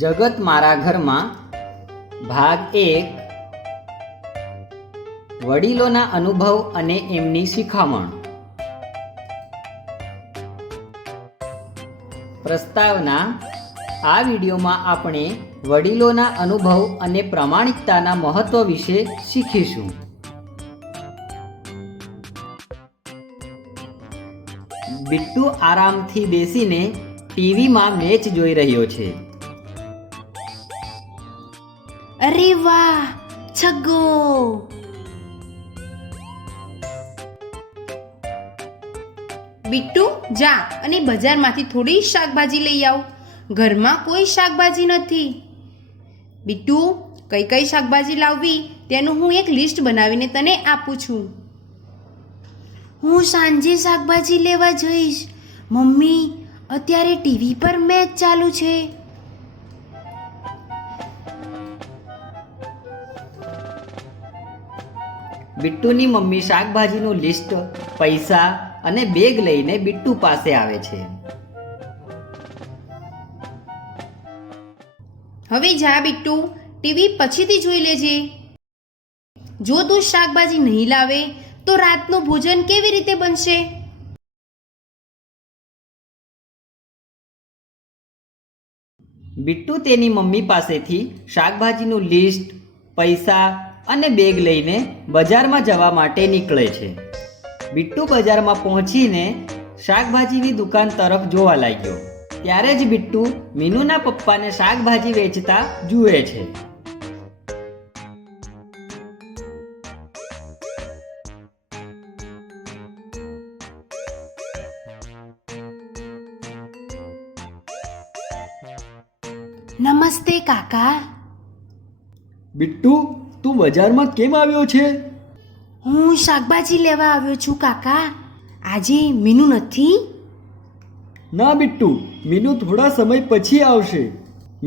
જગત મારા ઘરમાં ભાગ 1 વડીલોના અનુભવ અને એમની શિખામણ. પ્રસ્તાવના: આ વિડીયોમાં આપણે વડીલોના અનુભવ અને પ્રામાણિકતાના મહત્વ વિશે શીખીશું. બિટ્ટુ આરામથી બેસીને ટીવીમાં મેચ જોઈ રહ્યો છે. અરે વાહ, છગ્ગો! બિટ્ટુ, જા અને બજારમાંથી થોડી શાકભાજી લઈ આવ. ઘરમાં કોઈ શાકભાજી નથી. બિટ્ટુ, કઈ કઈ શાકભાજી લાવવી તેનું હું એક લિસ્ટ બનાવીને તને આપું છું. હું સાંજે શાકભાજી લેવા જઈશ. મમ્મી, અત્યારે ટીવી પર મેચ ચાલુ છે. બિટ્ટુની મમ્મી શાકભાજીનું લિસ્ટ, પૈસા અને બેગ લઈને બિટ્ટુ પાસે આવે છે. હવે જા બિટ્ટુ, ટીવી પછીથી જોઈ લેજે. જો તું શાકભાજી નહીં લાવે તો રાતનું ભોજન કેવી રીતે બનશે? બિટ્ટુ તેની મમ્મી પાસેથી શાકભાજીનું લિસ્ટ, પૈસા અને બેગ લઈને બજારમાં જવા માટે નીકળે છે. બિટ્ટુ બજારમાં પહોંચીને શાકભાજીની દુકાન તરફ જોવા લાગ્યો. ત્યારે જ બિટ્ટુ મીનુના પપ્પાને શાકભાજી વેચતા જુએ છે. નમસ્તે કાકા. બિટ્ટુ, તું બજારમાં કેમ આવ્યો છે? હું શાકભાજી લેવા આવ્યો છું કાકા. આજે મીનુ નથી? ના બિટ્ટુ, મીનુ થોડા સમય પછી આવશે.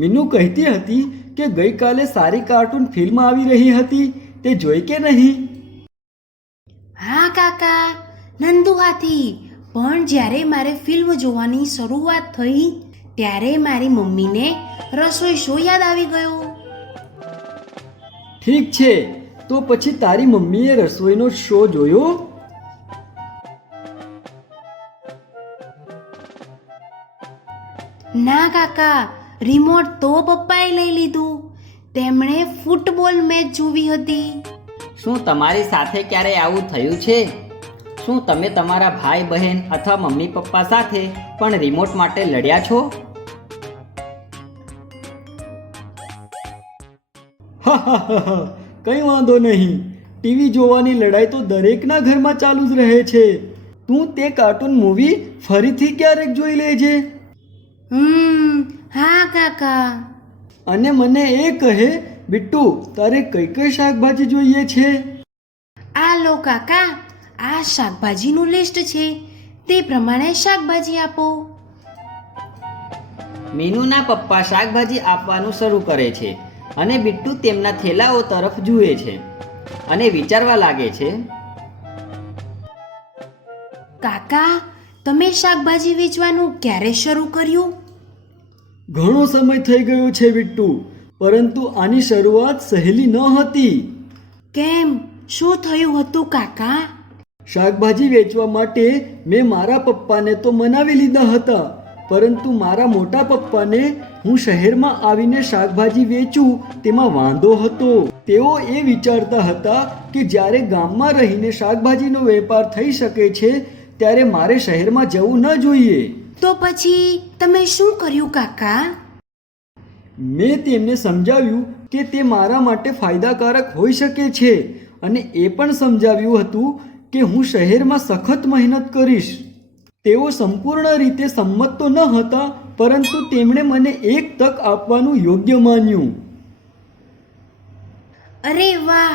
મીનુ કહેતી હતી કે ગઈકાલે સારી કાર્ટૂન ફિલ્મ આવી રહી હતી, તે જોઈ કે નહીં? હા કાકા, નંદુ હાથી. પણ જ્યારે મારે ફિલ્મ જોવાની શરૂઆત થઈ ત્યારે મારી મમ્મીને રસોઈ શો યાદ આવી ગયો. ઠીક છે, તો પછી તારી મમ્મીએ રસોઈનો શો જોયો? ના કાકા, રિમોટ તો પપ્પાએ લઈ લીધું. તેમણે ફૂટબોલ મેચ જોવી હતી. શું તમારી સાથે ક્યારેય આવું થયું છે? શું તમે તમારા ભાઈ બહેન અથવા મમ્મી પપ્પા સાથે પણ રિમોટ માટે લડ્યા છો? કંઈ વાંધો નહીં. ટીવી જોવાની લડાઈ તો દરેકના ઘરમાં ચાલુ જ રહે છે. તું તે કાર્ટૂન મૂવી ફરીથી ક્યારેક જોઈ લેજે. હા કાકા. અને મને એ કહે, બિટ્ટુ, તારે કઈ કઈ શાકભાજી જોઈએ છે? આ લો કાકા, આ શાકભાજીનું લિસ્ટ છે. તે પ્રમાણે શાકભાજી આપો. મીનુના પપ્પા શાકભાજી આપવાનું શરૂ કરે છે અને બિટ્ટુ તેમના થેલાઓ તરફ જુએ છે અને વિચારવા લાગે છે. કાકા, તમે શાકભાજી વેચવાનું ક્યારે શરૂ કર્યું? ઘણો સમય થઈ ગયો છે બિટ્ટુ, પરંતુ આની શરૂઆત સહેલી ન હતી. કેમ? શું થયું હતું કાકા? શાકભાજી વેચવા માટે મેં મારા પપ્પાને તો મનાવી લીધા હતા, પરંતુ મારા મોટા પપ્પાને હું શહેરમાં આવીને શાકભાજી વેચું તેમાં વાંધો હતો. તેઓ એ વિચારતા હતા કે જ્યારે ગામમાં રહીને શાકભાજીનો વેપાર થઈ શકે છે ત્યારે મારે શહેરમાં જવું ન જોઈએ. તો પછી તમે શું કર્યું કાકા? મેં તેમને સમજાવ્યું કે તે મારા માટે ફાયદાકારક હોઈ શકે છે અને એ પણ સમજાવ્યું હતું કે હું શહેરમાં સખત મહેનત કરીશ. તેઓ સંપૂર્ણ રીતે સંમત તો ન હતા, પરંતુ તેમણે મને એક તક આપવાનું યોગ્ય માન્યું. અરે વાહ,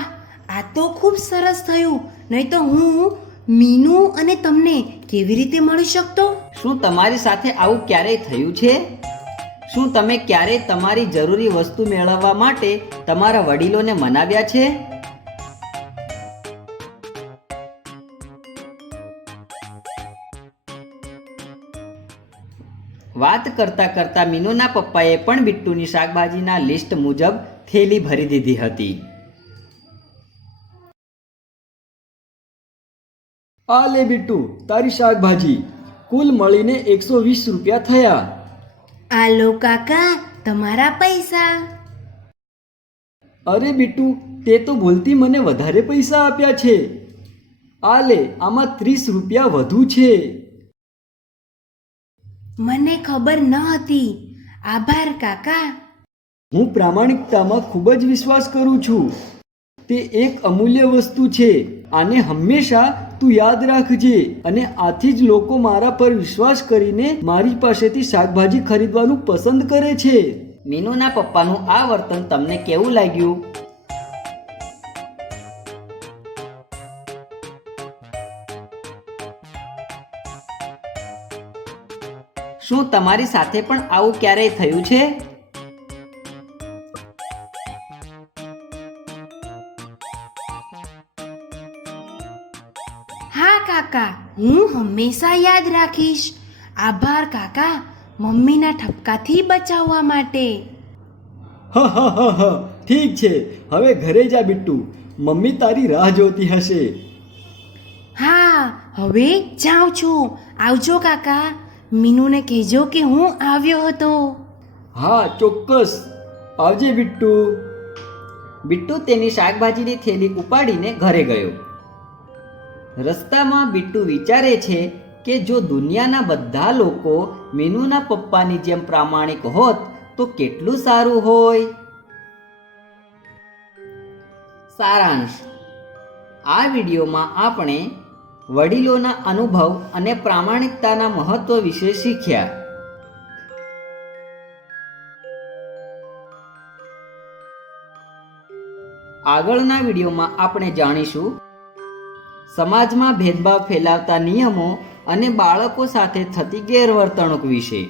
આ તો ખૂબ સરસ થયું. નહીં તો હું મીનુ અને તમને કેવી રીતે મળી શકતો? શું તમારી સાથે આવું ક્યારેય થયું છે? શું તમે ક્યારેય તમારી જરૂરી વસ્તુ મેળવવા માટે તમારા વડીલોને મનાવ્યા છે? વાત કરતાં કરતાં મીનુના પપ્પાએ પણ બિટ્ટુની શાકભાજીના લિસ્ટ મુજબ થેલી ભરી દીધી હતી. આ લે બિટ્ટુ, તારી શાકભાજી. કુલ મળીને 120 રૂપિયા થયા. આલો કાકા તમારા પૈસા. અરે બિટ્ટુ, તે તો ભૂલથી મને વધારે પૈસા આપ્યા છે. આ લે, આમાં 30 રૂપિયા વધુ છે. મને ખબર ન હતી. આભાર કાકા. હું પ્રામાણિકતામાં ખૂબ જ વિશ્વાસ કરું છું. તે એક અમૂલ્ય વસ્તુ છે. આને હંમેશા તું યાદ રાખજે. અને આથી જ લોકો મારા પર વિશ્વાસ કરીને મારી પાસેથી શાકભાજી ખરીદવાનું પસંદ કરે છે. મીનુના પપ્પાનું આ વર્તન તમને કેવું લાગ્યું? શું તમારી સાથે પણ આવું ક્યારેય થયું છે? હા કાકા, હું હંમેશા યાદ રાખીશ. આભાર કાકા, મમ્મીના ઠપકાથી બચાવવા માટે. હા હા હા હા, ઠીક છે. હવે ઘરે જા બિટ્ટુ, મમ્મી તારી રાહ જોતી હશે. હા, હવે જાઉં છું. આવજો કાકા. મીનુને કહેજો કે હું આવ્યો હતો. હા ચોક્કસ. આવજે બિટ્ટુ. બિટ્ટુ તેની શાકભાજીની થેલી ઉપાડીને ઘરે ગયો. રસ્તામાં બિટ્ટુ વિચારે છે કે જો દુનિયાના બધા લોકો મીનુના પપ્પાની જેમ પ્રામાણિક હોત તો કેટલું સારું હોય. સારાંશ: આ વિડીયોમાં આપણે વડીલોના અનુભવ અને પ્રામાણિકતાના મહત્વ વિશે શીખ્યા. આગળના વિડીયોમાં આપણે જાણીશું સમાજમાં ભેદભાવ ફેલાવતા નિયમો અને બાળકો સાથે થતી ગેરવર્તણૂક વિશે.